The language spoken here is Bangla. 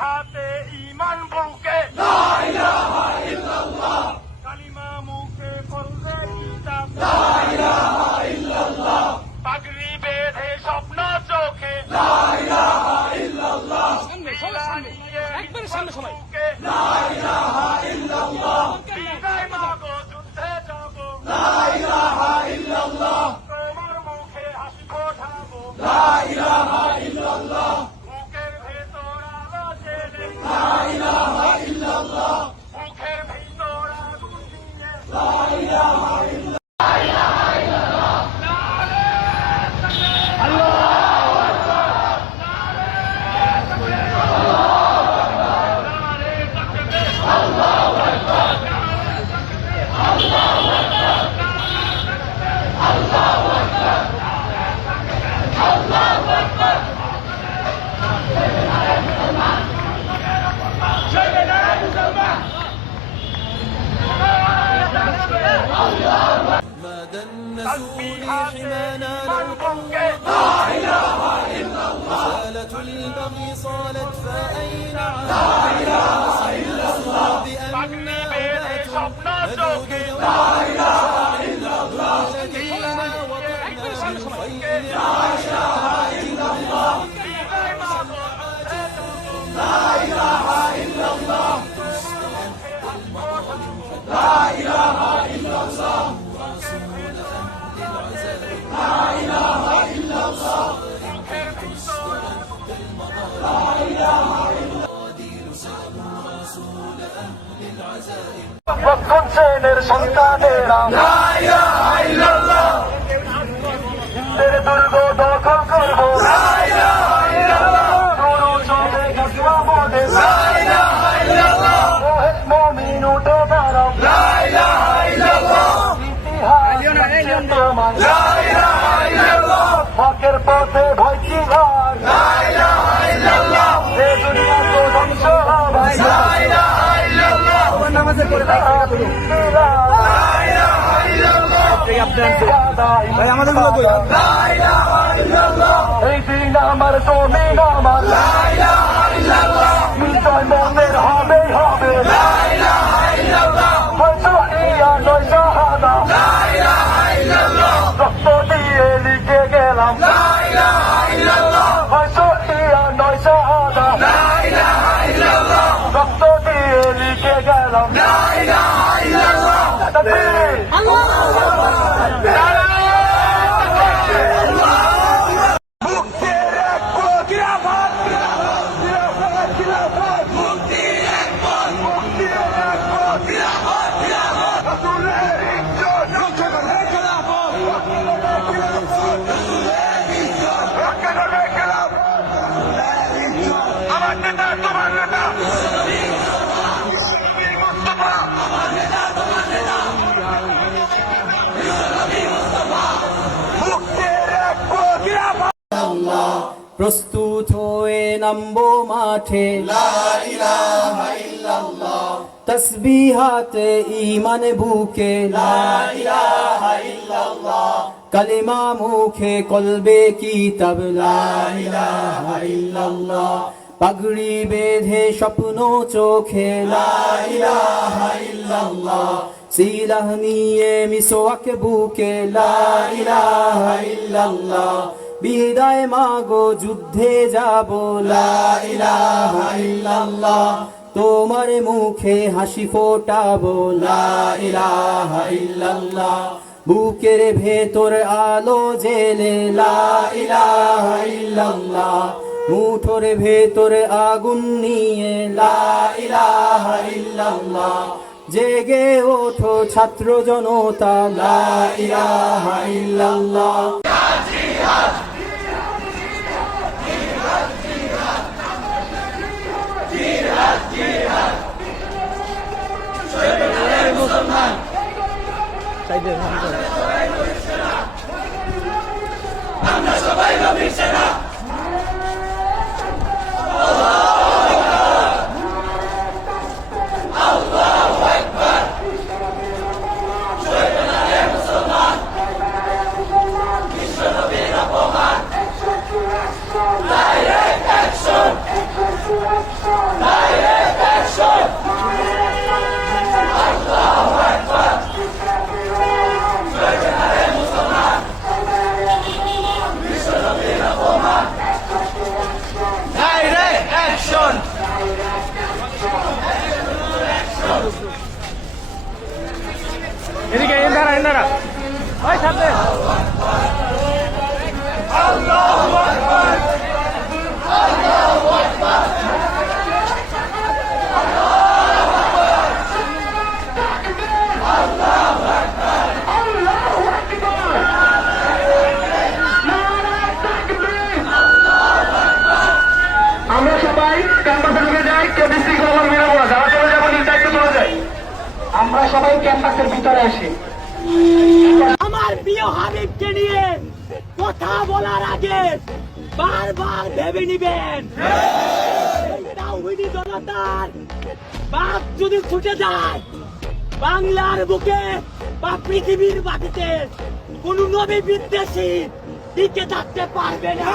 হাতে ঈমান বুকে লা ইলাহা ইল্লাল্লাহ কালিমা মুখে করলে কিতাব লা ইলাহা ইল্লাল্লাহ পাগড়ি বেঁধে স্বপ্ন চোখে লা ইলাহা ইল্লাল্লাহ একবার সামনে সবাই লা ইলাহা ইল্লাল্লাহ বিদায় মাগো যুদ্ধে যাব লা ইলাহা ইল্লাল্লাহ তোমার মুখে হাসি ফোটাবো লা ইলাহা ইল্লাল্লাহ বুকের ভেতর আলো জেলে লা ইলাহা ইল্লাল্লাহ মুখের ভেতর আগুন দিয়ে লা ইলাহা ইল্লাল্লাহ ماذا النسول حمانا للقوة لا إله إلا الله رسالة البغي صالت فأين لا إله إلا الله بأننا أبات স্বপ্ন نذوق চোখে لا إله إلا الله لدينا وطئنا من خير لا إله إلا الله বিদায় মাগো لا إله إلا الله لا إله إلا الله لا إله إلا الله لا إله إلا প্রথম শ্রেণীর সন্তানেরা لا إله إلا الله তেরে দুর্গ দখল করবো لا إله إلا الله গুরু চলে গেছিলাম মোদের لا إله إلا الله মমিন উঠে দাঁড়াও لا إله إلا الله ইতিহাস তোমার لا إله إلا الله হকের পথে ভয় কি ঘর لا إله إلا الله এ দুনিয়া তো ধ্বংস হবে لا إله إلا الله নামাজের পরে لا إله إلا الله ভাই আমাদের গুলো কই لا إله إلا الله এই দিন আমার জমিন আমার لا إله إلا الله বিজয় মনের হবেই হবে لا إله إلا الله হয়তো ইয়া নয় শাহাদা لا إله إلا الله রক্ত দিয়ে লিখে গেলাম لا إله إلا الله হয়তো ইয়া নয় শাহাদা لا إله إلا الله রক্ত দিয়ে লিখে গেলাম لا إله إلا الله তাকবীর মুক্তির এক খিলাফত খিলাফত মুক্তির এক মুক্তির এক খিলাফত খিলাফত রাসূলের ইজ্জত রক্ষা করবে খিলাফত রাসূলের ইজ্জত রক্ষা করবে খিলাফত আমার নেতা তোমার নেতা মুস্তাফা আমার নেতা তোমার নেতা মুক্তির এক খিলাফত প্রস্তুত হয়ে নামবো মাঠে লা ইলাহা ইল্লাল্লাহ তসবিহাতে ঈমান বুকে লা ইলাহা ইল্লাল্লাহ কালিমা মুখে কলবে কিতাব লা ইলাহা ইল্লাল্লাহ পাগড়ি বেঁধে স্বপ্ন চোখে লা ইলাহা ইল্লাল্লাহ সিলাহ নিয়ে মিসওয়াক বুকে লা ইলাহা ইল্লাল্লাহ বিদায় মাগো যুদ্ধে যাব লা ইলাহা ইল্লাল্লাহ তোমার মুখে হাসি ফোটাবো লা ইলাহা ইল্লাল্লাহ বুকের ভেতর আলো জেলে লা ইলাহা ইল্লাল্লাহ মুঠোর ভেতর আগুন নিয়ে লা ইলাহা ইল্লাল্লাহ জেগে ওঠো ছাত্র জনতা লা ইলাহা ইল্লাল্লাহ আমরা সবাই নবীর সেনা Direct action! আমরা সবাই ক্যাম্পাসে ঢুকে যাই, কেউ বিশৃঙ্খলা মেরাবো না, যারা চলে যাবো নিজ দায়িত্বে চলে যাই। আমরা সবাই ক্যাম্পাসের ভিতরে আসি। আমার প্রিয় হাবিবকে নিয়ে কথা বলার আগে বারবার ভেবে নিবেন। তাওহীদি জনতার বাপ যদি ছুটে যায়, বাংলার বুকে বা পৃথিবীর মাটিতে কোন নবী বিদ্বেষী টিকে থাকতে পারবে না।